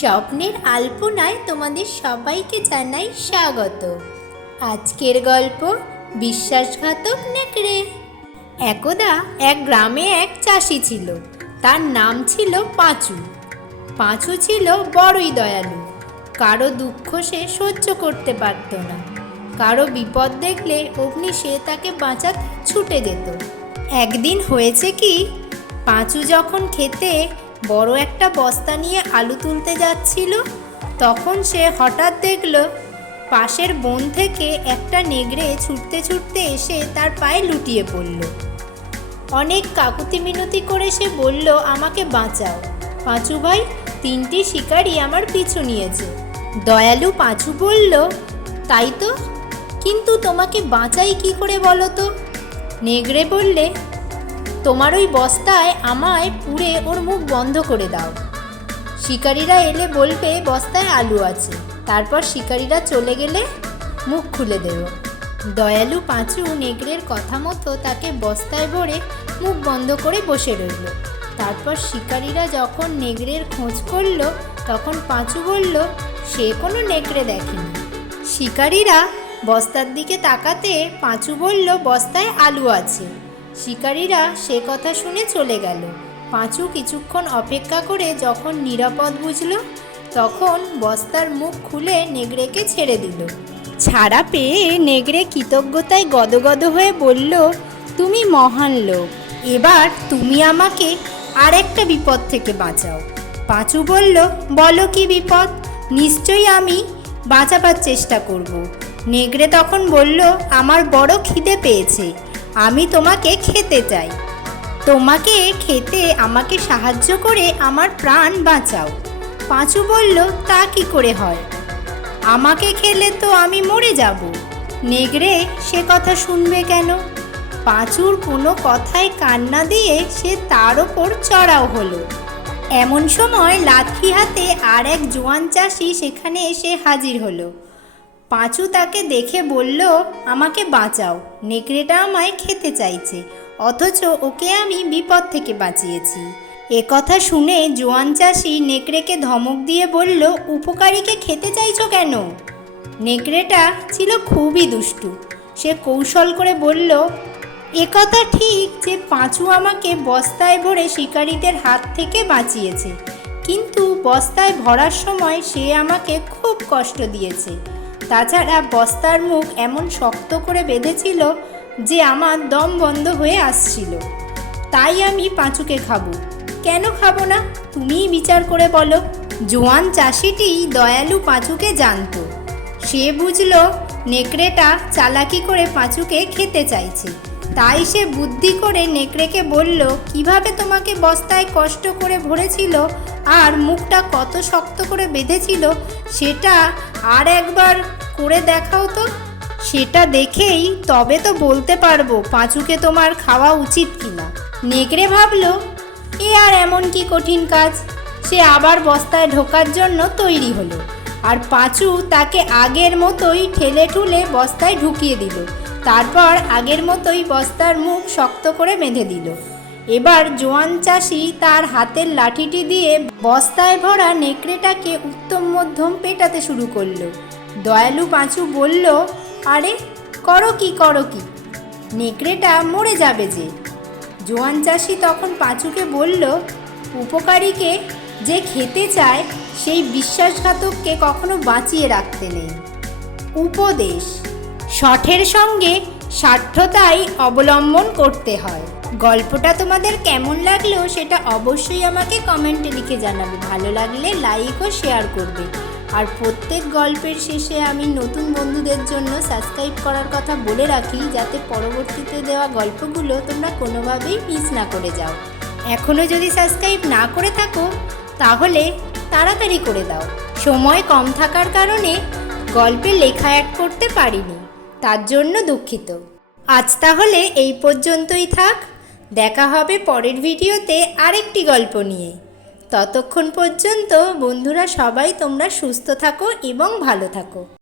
স্বপ্নের আলপনায় তোমাদের সবাইকে জানাই স্বাগত। আজকের গল্প বিশ্বাসঘাতক নেকড়ে। একদা এক গ্রামে এক চাষি ছিল। তার নাম ছিল পাঁচু। পাঁচু ছিল বড়ই দয়ালু। কারও দুঃখ সে সহ্য করতে পারত না। কারও বিপদ দেখলে অগ্নি সে তাকে বাঁচাতে ছুটে যেত। একদিন হয়েছে কি, পাঁচু যখন খেতে বড় একটা বস্তা নিয়ে আলু তুলতে যাচ্ছিল। তখন সে হঠাৎ দেখল, পাশের বন থেকে একটা নেগড়ে ছুটতে ছুটতে এসে তার পায়ে লুটিয়ে পড়ল। অনেক কাকুতি মিনতি করে সে বলল, আমাকে বাঁচাও। পাঁচু ভাই, তিনটি শিকারী আমার পিছু নিয়েছে। দয়ালু পাঁচু বলল, তাই তো? কিন্তু তোমাকে বাঁচাই কি করে বলো তো? নেগড়ে বললে তোমার ওই বস্তায় আমায় পুড়ে ওর মুখ বন্ধ করে দাও। শিকারীরা এলে বলবে, বস্তায় আলু আছে। তারপর শিকারীরা চলে গেলে মুখ খুলে দেব। দয়ালু পাঁচু নেগড়ের কথা মতো তাকে বস্তায় ভরে মুখ বন্ধ করে বসে রইল। তারপর শিকারীরা যখন নেগড়ের খোঁজ করল, তখন পাঁচু বলল, সে কোনো নেকড়ে দেখেনি। শিকারীরা বস্তার দিকে তাকাতে পাঁচু বলল, বস্তায় আলু আছে। শিকারীরা সে কথা শুনে চলে গেল। পাঁচু কিছুক্ষণ অপেক্ষা করে যখন নিরাপদ বুঝল, তখন বস্তার মুখ খুলে নেগড়েকে ছেড়ে দিল। ছাড়া পেয়ে নেগড়ে কৃতজ্ঞতায় গদগদ হয়ে বলল, তুমি মহান লোক। এবার তুমি আমাকে আর একটা বিপদ থেকে বাঁচাও। পাঁচু বলল, বলো কি বিপদ? নিশ্চয়ই আমি বাঁচাবার চেষ্টা করব। নেগড়ে তখন বলল, আমার বড় খিদে পেয়েছে। আমি তোমাকে খেতে চাই। তোমাকে খেতে আমাকে সাহায্য করে আমার প্রাণ বাঁচাও। পাঁচু বলল, তা কি করে হয়? আমাকে খেলে তো আমি মরে যাব। নেগড়ে, সে কথা শুনবে কেন? পাঁচুর কোনো কথায় কান্না দিয়ে সে তার ওপর চড়াও হলো। এমন সময় লাঠি হাতে আর এক জোয়ান চাষি সেখানে এসে হাজির হলো। পাঁচু তাকে দেখে বলল, আমাকে বাঁচাও। নেকড়েটা আমায় খেতে চাইছে। অথচ ওকে আমি বিপদ থেকে বাঁচিয়েছি। এ কথা শুনে জোয়ান চাষি নেকড়েকে ধমক দিয়ে বলল, উপকারীকে খেতে চাইছো কেন? নেকড়েটা ছিল খুবই দুষ্টু। সে কৌশল করে বলল একথা ঠিক যে পাঁচু আমাকে বস্তায় ভরে শিকারীদের হাত থেকে বাঁচিয়েছে। কিন্তু বস্তায় ভরার সময় সে আমাকে খুব কষ্ট দিয়েছে। তাছাড়া বস্তার মুখ এমন শক্ত করে বেঁধেছিল যে আমার দম বন্ধ হয়ে আসছিল। তাই আমি পাঁচুকে খাব। কেন খাব না? তুমিই বিচার করে বলো। জোয়ান চাষিটি দয়ালু পাঁচুকে জানত। সে বুঝল, নেকড়েটা চালাকি করে পাঁচুকে খেতে চাইছে। তাই সে বুদ্ধি করে নেকড়েকে বলল, কীভাবে তোমাকে বস্তায় কষ্ট করে ভরেছিল আর মুখটা কত শক্ত করে বেঁধেছিল, সেটা আর একবার করে দেখাও তো। সেটা দেখেই তবে তো বলতে পারব পাঁচুকে তোমার খাওয়া উচিত কিনা। নেকড়ে ভাবলো, এ আর এমন কি কঠিন কাজ? সে আবার বস্তায় ঢোকার জন্য তৈরি হলো। আর পাঁচু তাকে আগের মতোই ঠেলে ঠুলে বস্তায় ঢুকিয়ে দিল। তারপর আগের মতোই বস্তার মুখ শক্ত করে বেঁধে দিল। এবার জোয়ান চাষি তার হাতের লাঠিটি দিয়ে বস্তায় ভরা নেকড়েটাকে উত্তম মধ্যম পেটাতে শুরু করল। দয়ালু পাঁচু বলল, আরে, করো কি করো কি? নেকড়েটা মরে যাবে যে। জোয়ান চাষি তখন পাঁচুকে বলল, উপকারীকে যে খেতে চায়, সেই বিশ্বাসঘাতককে কখনো বাঁচিয়ে রাখতে নেই। উপদেশ। শঠের সঙ্গে স্বার্থতাই অবলম্বন করতে হয়। গল্পটা তোমাদের কেমন লাগল সেটা অবশ্যই আমাকে কমেন্টে লিখে জানাবে। ভালো লাগলে লাইক ও শেয়ার করবে। আর প্রত্যেক গল্পের শেষে আমি নতুন বন্ধুদের জন্য সাবস্ক্রাইব করার কথা বলে রাখি, যাতে পরবর্তীতে দেওয়া গল্পগুলো তোমরা কোনোভাবেই মিস না করে যাও। এখনও যদি সাবস্ক্রাইব না করে থাকো, তাহলে তাড়াতাড়ি করে দাও। সময় কম থাকার কারণে গল্পে লেখা অ্যাড করতে পারিনি। তার জন্য দুঃখিত। আজ তাহলে এই পর্যন্তই থাক। দেখা হবে পরের ভিডিওতে আরেকটি গল্প নিয়ে। ততক্ষণ পর্যন্ত বন্ধুরা সবাই তোমরা সুস্থ থাকো এবং ভালো থাকো।